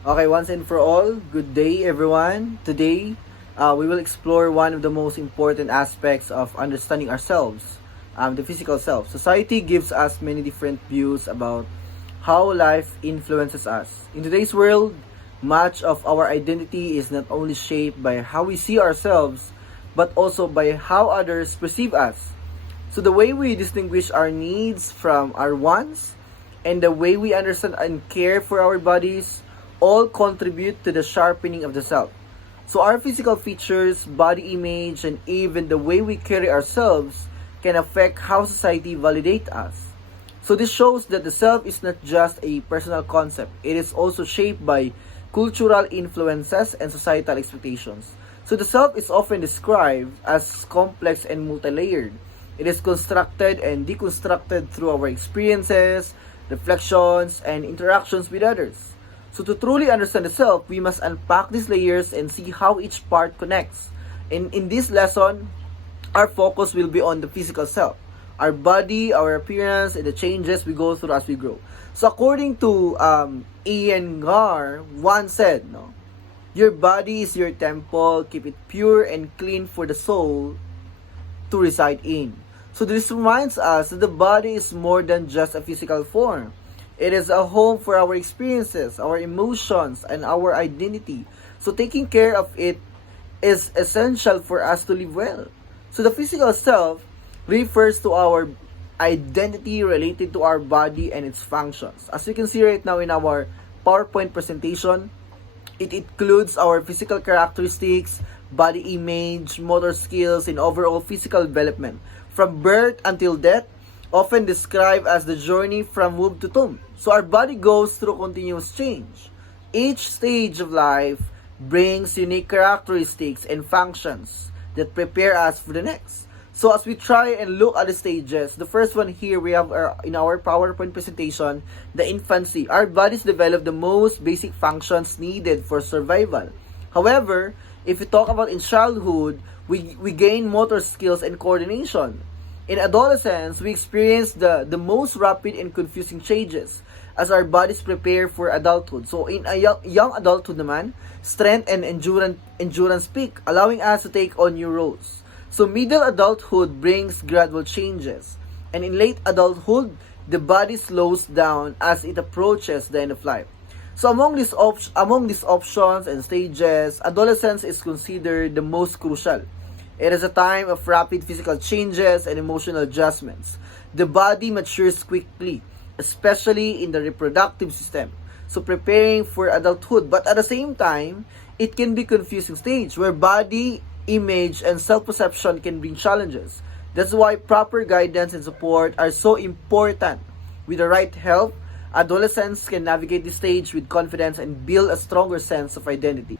Okay, once and for all, good day everyone. Today, we will explore one of the most important aspects of understanding ourselves, the physical self. Society gives us many different views about how life influences us. In today's world, much of our identity is not only shaped by how we see ourselves, but also by how others perceive us. So the way we distinguish our needs from our wants and the way we understand and care for our bodies all contribute to the sharpening of the self. So our physical features, body image, and even the way we carry ourselves can affect how society validate us. So this shows that the self is not just a personal concept. It is also shaped by cultural influences and societal expectations. So the self is often described as complex and multi-layered. It is constructed and deconstructed through our experiences, reflections, and interactions with others. So to truly understand the self, we must unpack these layers and see how each part connects. In this lesson, our focus will be on the physical self, our body, our appearance, and the changes we go through as we grow. So according to Ian Gar once said, no, your body is your temple, keep it pure and clean for the soul to reside in. So this reminds us that the body is more than just a physical form. It is a home for our experiences, our emotions, and our identity. So taking care of it is essential for us to live well. So the physical self refers to our identity related to our body and its functions. As you can see right now in our PowerPoint presentation, it includes our physical characteristics, body image, motor skills, and overall physical development. From birth until death, often described as the journey from womb to tomb. So our body goes through continuous change. Each stage of life brings unique characteristics and functions that prepare us for the next. So as we try and look at the stages, the first one here we have in our PowerPoint presentation, the infancy. Our bodies develop the most basic functions needed for survival. However, if we talk about in childhood, we gain motor skills and coordination. In adolescence, we experience the most rapid and confusing changes as our bodies prepare for adulthood. So in a young adulthood naman, strength and endurance peak, allowing us to take on new roles. So middle adulthood brings gradual changes. And in late adulthood, the body slows down as it approaches the end of life. So among these options and stages, adolescence is considered the most crucial. It is a time of rapid physical changes and emotional adjustments. The body matures quickly, especially in the reproductive system. So preparing for adulthood. But at the same time, it can be confusing stage where body image and self-perception can bring challenges. That's why proper guidance and support are so important. With the right help, adolescents can navigate this stage with confidence and build a stronger sense of identity.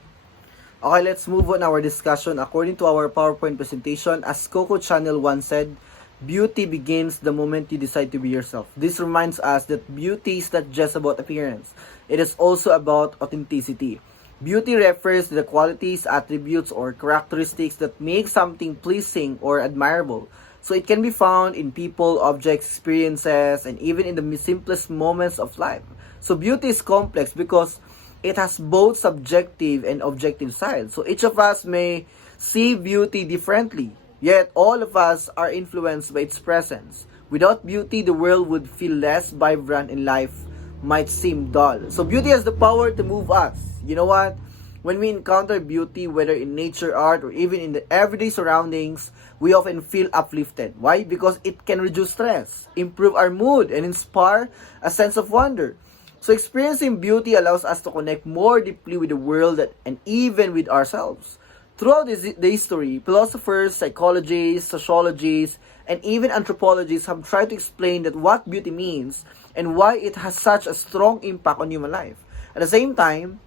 Okay, let's move on our discussion. According to our PowerPoint presentation, as Coco Channel once said, beauty begins the moment you decide to be yourself. This reminds us that beauty is not just about appearance. It is also about authenticity. Beauty refers to the qualities, attributes, or characteristics that make something pleasing or admirable. So it can be found in people, objects, experiences, and even in the simplest moments of life. So beauty is complex because it has both subjective and objective sides. So each of us may see beauty differently, yet all of us are influenced by its presence. Without beauty, the world would feel less vibrant and life might seem dull. So beauty has the power to move us. You know what? When we encounter beauty, whether in nature, art, or even in the everyday surroundings, we often feel uplifted. Why? Because it can reduce stress, improve our mood, and inspire a sense of wonder. So experiencing beauty allows us to connect more deeply with the world and even with ourselves. Throughout the history, philosophers, psychologists, sociologists, and even anthropologists have tried to explain that what beauty means and why it has such a strong impact on human life. At the same time,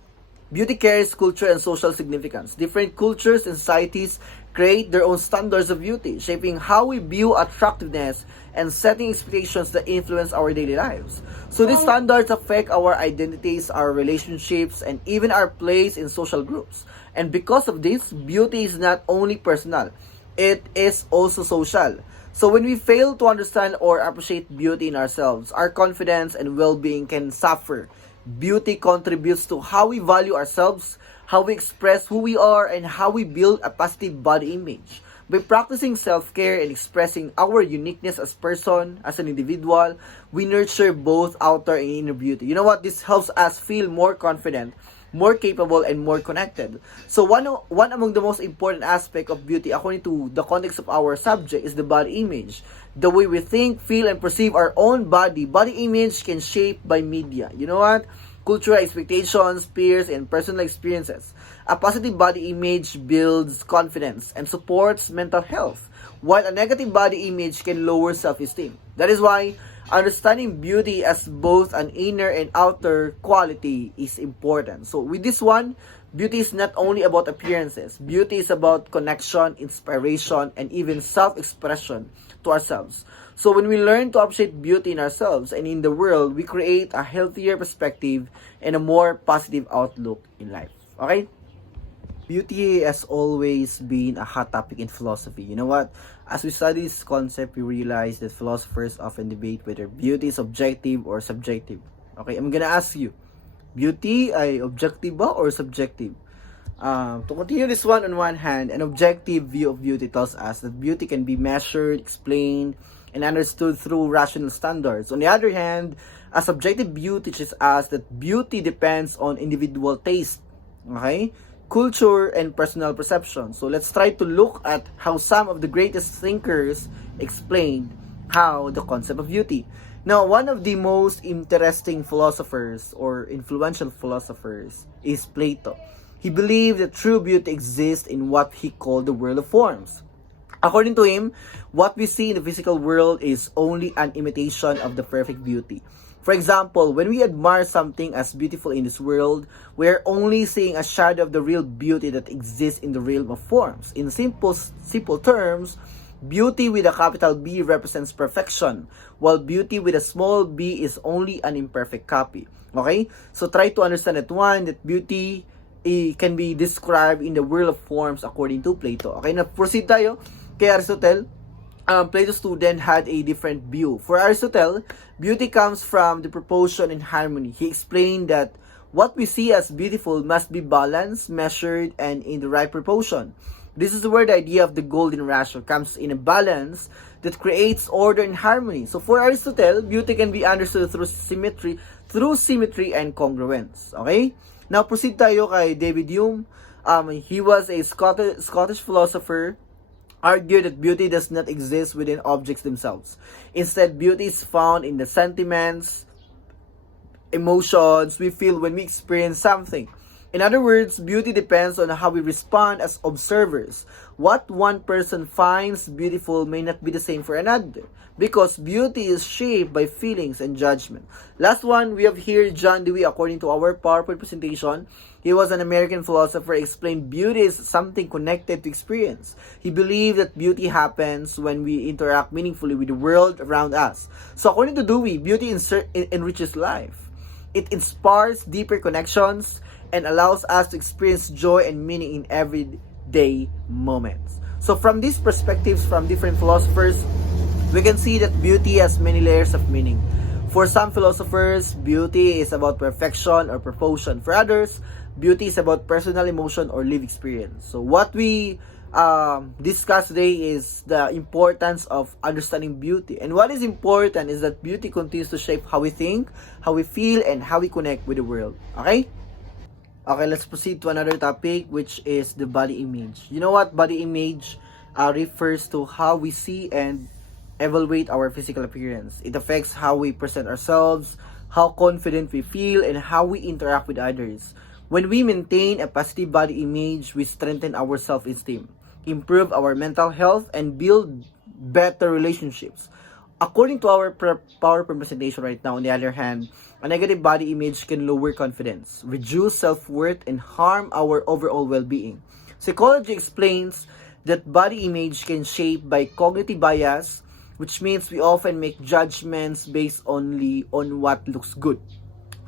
beauty carries culture and social significance. Different cultures and societies create their own standards of beauty, shaping how we view attractiveness and setting expectations that influence our daily lives. So these standards affect our identities, our relationships, and even our place in social groups. And because of this, beauty is not only personal, it is also social. So when we fail to understand or appreciate beauty in ourselves, our confidence and well-being can suffer. Beauty contributes to how we value ourselves, how we express who we are, and how we build a positive body image. By practicing self-care and expressing our uniqueness as person, as an individual, we nurture both outer and inner beauty. You know what? This helps us feel more confident, more capable, and more connected. So one among the most important aspect of beauty, according to the context of our subject, is the body image. The way we think, feel, and perceive our own body. Body image can shape by media. You know what? Cultural expectations, peers, and personal experiences. A positive body image builds confidence and supports mental health, while a negative body image can lower self-esteem. That is why understanding beauty as both an inner and outer quality is important. So with this one, beauty is not only about appearances. Beauty is about connection, inspiration, and even self-expression to ourselves. So when we learn to appreciate beauty in ourselves and in the world, we create a healthier perspective and a more positive outlook in life. Okay? Beauty has always been a hot topic in philosophy. You know what? As we study this concept, we realize that philosophers often debate whether beauty is objective or subjective. Okay, I'm gonna ask you, beauty ay objective ba or subjective? To continue this one, on one hand, an objective view of beauty tells us that beauty can be measured, explained, and understood through rational standards. On the other hand, a subjective view teaches us that beauty depends on individual taste, okay, culture, and personal perception. So let's try to look at how some of the greatest thinkers explained how the concept of beauty. Now, one of the most interesting philosophers or influential philosophers is Plato. He believed that true beauty exists in what he called the world of forms. According to him, what we see in the physical world is only an imitation of the perfect beauty. For example, when we admire something as beautiful in this world, we're only seeing a shadow of the real beauty that exists in the realm of forms. In simple terms, beauty with a capital B represents perfection, while beauty with a small b is only an imperfect copy. Okay? So try to understand that one, that beauty can be described in the world of forms according to Plato. Okay, na proceed tayo kay Aristotle. Plato's student had a different view. For Aristotle, beauty comes from the proportion and harmony. He explained that what we see as beautiful must be balanced, measured, and in the right proportion. This is where the idea of the golden ratio comes in, a balance that creates order and harmony. So for Aristotle, beauty can be understood through symmetry and congruence. Okay? Now proceed tayo kay David Hume. He was a Scottish philosopher, argued that beauty does not exist within objects themselves. Instead, beauty is found in the sentiments, emotions we feel when we experience something. In other words, beauty depends on how we respond as observers. What one person finds beautiful may not be the same for another, because beauty is shaped by feelings and judgment. Last one, we have here John Dewey. According to our PowerPoint presentation, he was an American philosopher. Explained beauty is something connected to experience. He believed that beauty happens when we interact meaningfully with the world around us. So according to Dewey, beauty enriches life. It inspires deeper connections and allows us to experience joy and meaning in everyday moments. So from these perspectives from different philosophers, we can see that beauty has many layers of meaning. For some philosophers, beauty is about perfection or proportion. For others, beauty is about personal emotion or lived experience. So what we discuss today is the importance of understanding beauty. And what is important is that beauty continues to shape how we think, how we feel, and how we connect with the world. Okay? Okay, let's proceed to another topic, which is the body image. You know what? Body image refers to how we see and evaluate our physical appearance. It affects how we present ourselves, how confident we feel, and how we interact with others. When we maintain a positive body image, we strengthen our self-esteem, improve our mental health, and build better relationships. According to our PowerPoint presentation right now, on the other hand, a negative body image can lower confidence, reduce self-worth, and harm our overall well-being. Psychology explains that body image can shape by cognitive bias, which means we often make judgments based only on what looks good.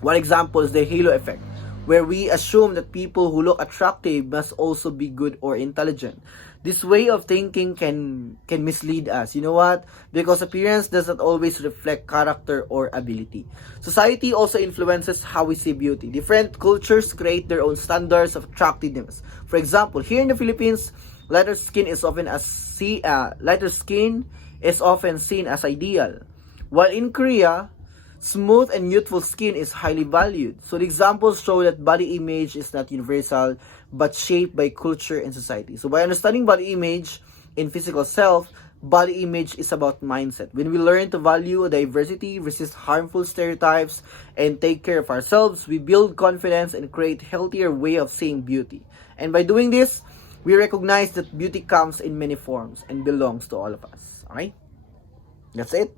One example is the halo effect. where we assume that people who look attractive must also be good or intelligent. This way of thinking can mislead us. You know what? Because appearance does not always reflect character or ability. Society also influences how we see beauty. Different cultures create their own standards of attractiveness. For example, here in the Philippines, lighter skin is often seen as ideal, while in Korea, smooth and youthful skin is highly valued. So the examples show that body image is not universal but shaped by culture and society. So by understanding body image in physical self, body image is about mindset. When we learn to value diversity, resist harmful stereotypes, and take care of ourselves, we build confidence and create healthier way of seeing beauty. And by doing this, we recognize that beauty comes in many forms and belongs to all of us. Alright? That's it.